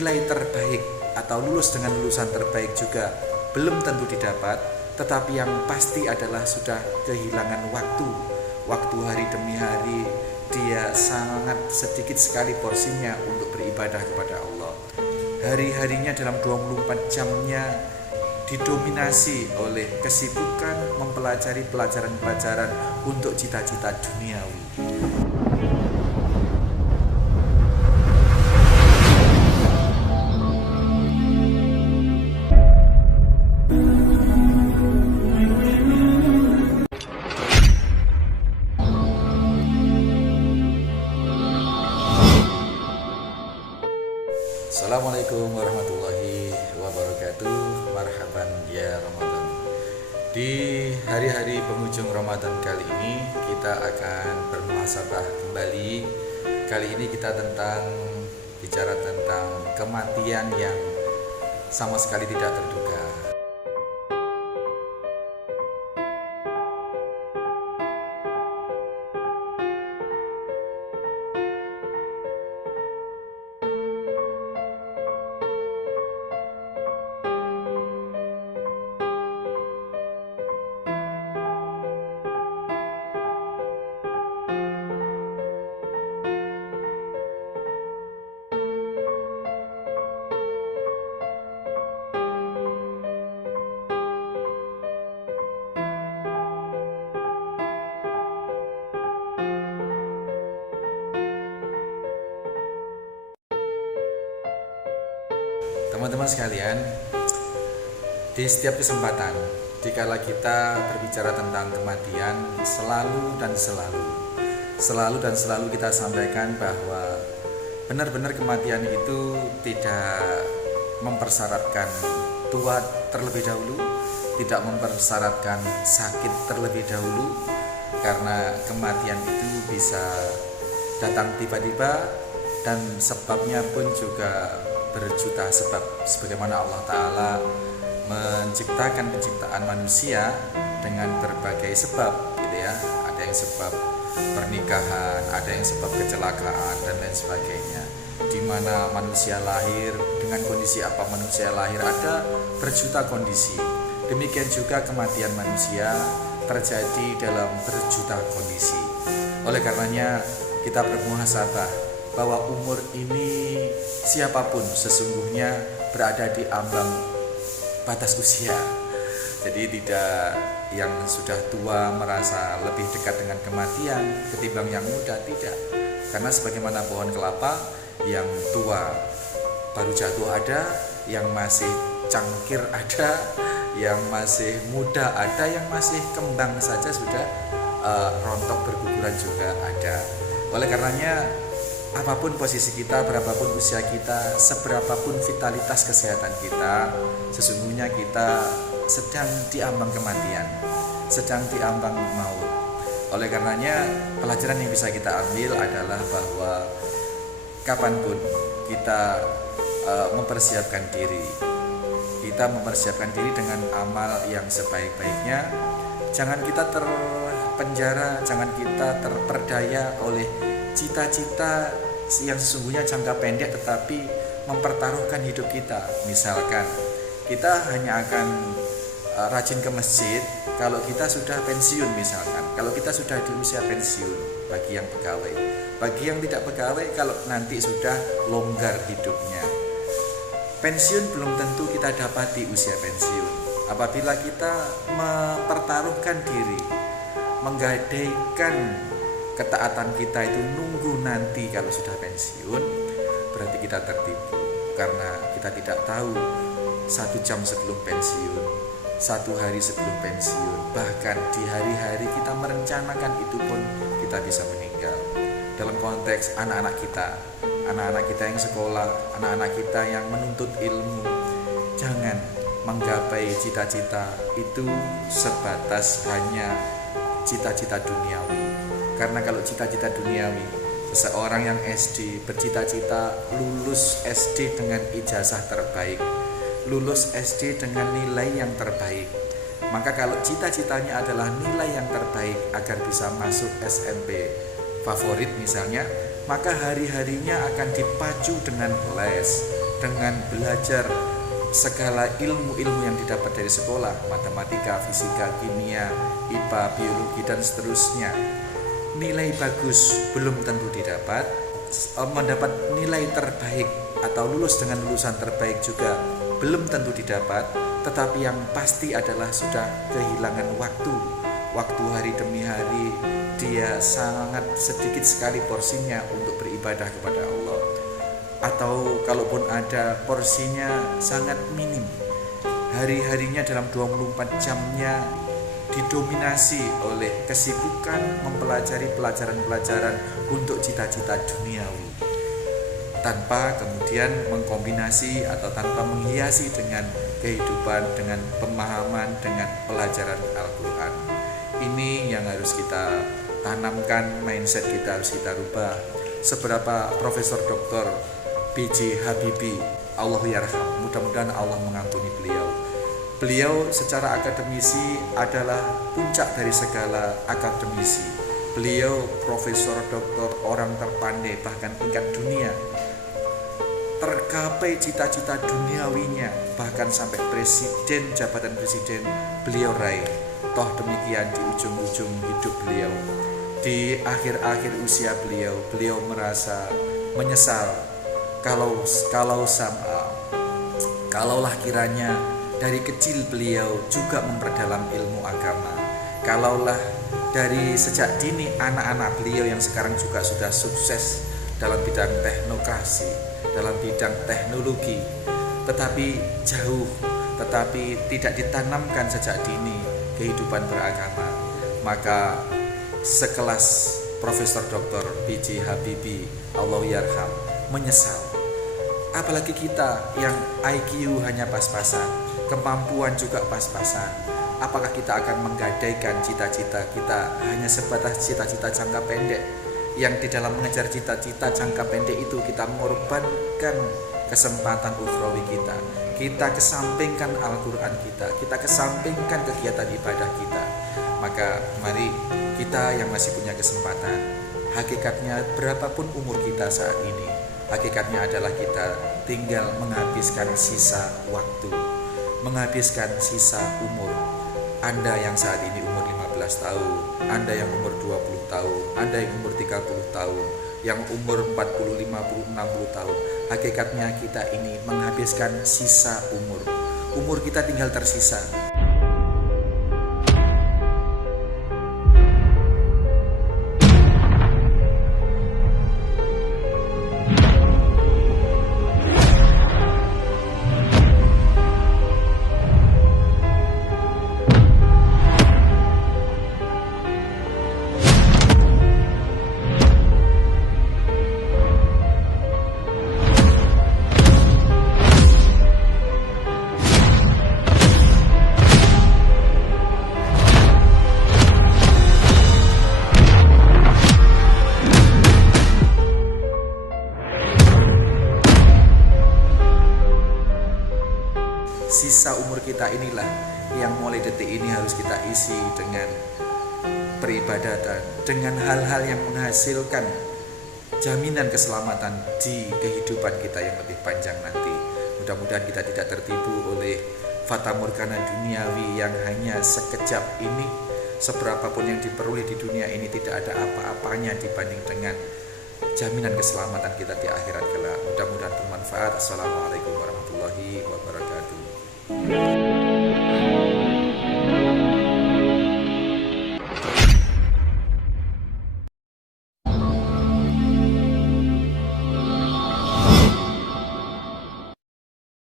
nilai terbaik atau lulus dengan lulusan terbaik juga belum tentu didapat, tetapi yang pasti adalah sudah kehilangan waktu hari demi hari. Dia sangat sedikit sekali porsinya untuk beribadah kepada Allah. Hari-harinya dalam 24 jamnya didominasi oleh kesibukan mempelajari pelajaran-pelajaran untuk cita-cita duniawi. Assalamualaikum warahmatullahi wabarakatuh. Marhaban ya Ramadan. Di hari-hari penghujung Ramadan kali ini kita akan bermuhasabah kembali. Kali ini kita bicara tentang kematian yang sama sekali tidak terduga. Teman-teman sekalian, di setiap kesempatan, dikala kita berbicara tentang kematian, selalu dan selalu kita sampaikan bahwa benar-benar kematian itu tidak mempersyaratkan tua terlebih dahulu, tidak mempersyaratkan sakit terlebih dahulu, karena kematian itu bisa datang tiba-tiba dan sebabnya pun juga berjuta sebab, sebagaimana Allah Ta'ala menciptakan penciptaan manusia dengan berbagai sebab gitu ya. Ada yang sebab pernikahan, ada yang sebab kecelakaan dan lain sebagainya. Di mana manusia lahir, dengan kondisi apa manusia lahir, ada berjuta kondisi. Demikian juga kematian manusia terjadi dalam berjuta kondisi. Oleh karenanya kita bermuhasabah bahwa umur ini siapapun sesungguhnya berada di ambang batas usia. Jadi tidak yang sudah tua merasa lebih dekat dengan kematian ketimbang yang muda, tidak. Karena sebagaimana pohon kelapa, yang tua baru jatuh ada, yang masih cangkir ada, yang masih muda ada, yang masih kembang saja sudah rontok berguguran juga ada. Oleh karenanya apapun posisi kita, berapapun usia kita, seberapapun vitalitas kesehatan kita, sesungguhnya kita sedang diambang kematian, sedang diambang maut. Oleh karenanya pelajaran yang bisa kita ambil adalah bahwa kapanpun kita mempersiapkan diri, kita mempersiapkan diri dengan amal yang sebaik-baiknya. Jangan kita terpenjara, jangan kita terperdaya oleh cita-cita yang sesungguhnya jangka pendek tetapi mempertaruhkan hidup kita. Misalkan kita hanya akan rajin ke masjid kalau kita sudah pensiun, misalkan kalau kita sudah di usia pensiun, bagi yang pegawai. Bagi yang tidak pegawai, kalau nanti sudah longgar hidupnya. Pensiun belum tentu kita dapat di usia pensiun. Apabila kita mempertaruhkan diri, menggadaikan ketaatan kita itu nunggu nanti kalau sudah pensiun, berarti kita tertipu. Karena kita tidak tahu 1 jam sebelum pensiun, 1 hari sebelum pensiun, bahkan di hari-hari kita merencanakan itu pun kita bisa meninggal. Dalam konteks anak-anak kita yang sekolah, anak-anak kita yang menuntut ilmu, jangan menggapai cita-cita itu sebatas hanya cita-cita duniawi. Karena kalau cita-cita duniawi, seseorang yang SD bercita-cita lulus SD dengan ijazah terbaik, lulus SD dengan nilai yang terbaik, maka kalau cita-citanya adalah nilai yang terbaik agar bisa masuk SMP favorit misalnya, maka hari-harinya akan dipacu dengan les, dengan belajar segala ilmu-ilmu yang didapat dari sekolah, matematika, fisika, kimia, IPA, biologi, dan seterusnya, nilai bagus belum tentu didapat. Mendapat nilai terbaik atau lulus dengan lulusan terbaik juga belum tentu didapat. Tetapi yang pasti adalah sudah kehilangan waktu hari demi hari. Dia sangat sedikit sekali porsinya untuk beribadah kepada Allah, atau kalaupun ada porsinya sangat minim. Hari-harinya dalam 24 jamnya didominasi oleh kesibukan mempelajari pelajaran-pelajaran untuk cita-cita duniawi, tanpa kemudian mengkombinasi atau tanpa menghiasi dengan kehidupan, dengan pemahaman, dengan pelajaran Al-Quran. Ini yang harus kita tanamkan, mindset kita harus kita rubah. Seberapa Profesor Dr. B.J. Habibie, Allah yarham, mudah-mudahan Allah mengampuni beliau. Beliau secara akademisi adalah puncak dari segala akademisi. Beliau profesor, doktor, orang terpandai bahkan tingkat dunia. Tergapai cita-cita duniawinya, bahkan sampai presiden, jabatan presiden beliau raih. Toh demikian di ujung-ujung hidup beliau, di akhir-akhir usia beliau merasa menyesal kalaulah kiranya dari kecil beliau juga memperdalam ilmu agama, kalaulah dari sejak dini anak-anak beliau yang sekarang juga sudah sukses dalam bidang teknokrasi, dalam bidang teknologi, tetapi tidak ditanamkan sejak dini kehidupan beragama, maka sekelas Profesor Dr. B.J. Habibie, Allah yarham, menyesal. Apalagi kita yang IQ hanya pas-pasan, kemampuan juga pas-pasan. Apakah kita akan menggadaikan cita-cita kita hanya sebatas cita-cita jangka pendek, yang di dalam mengejar cita-cita jangka pendek itu kita mengorbankan kesempatan ukhrawi kita kesampingkan Al-Quran kita kesampingkan kegiatan ibadah kita. Maka mari kita yang masih punya kesempatan, hakikatnya berapapun umur kita saat ini, hakikatnya adalah kita tinggal menghabiskan sisa waktu, menghabiskan sisa umur. Anda yang saat ini umur 15 tahun, Anda yang umur 20 tahun, Anda yang umur 30 tahun, yang umur 40, 50, 60 tahun, hakikatnya kita ini menghabiskan sisa umur. Umur kita tinggal tersisa. Sisa umur kita inilah yang mulai detik ini harus kita isi dengan peribadatan, dengan hal-hal yang menghasilkan jaminan keselamatan di kehidupan kita yang lebih panjang nanti. Mudah-mudahan kita tidak tertipu oleh fata morgana duniawi yang hanya sekejap ini. Seberapapun yang diperoleh di dunia ini tidak ada apa-apanya dibanding dengan jaminan keselamatan kita di akhirat kelak. Mudah-mudahan bermanfaat. Assalamualaikum warahmatullahi wabarakatuh.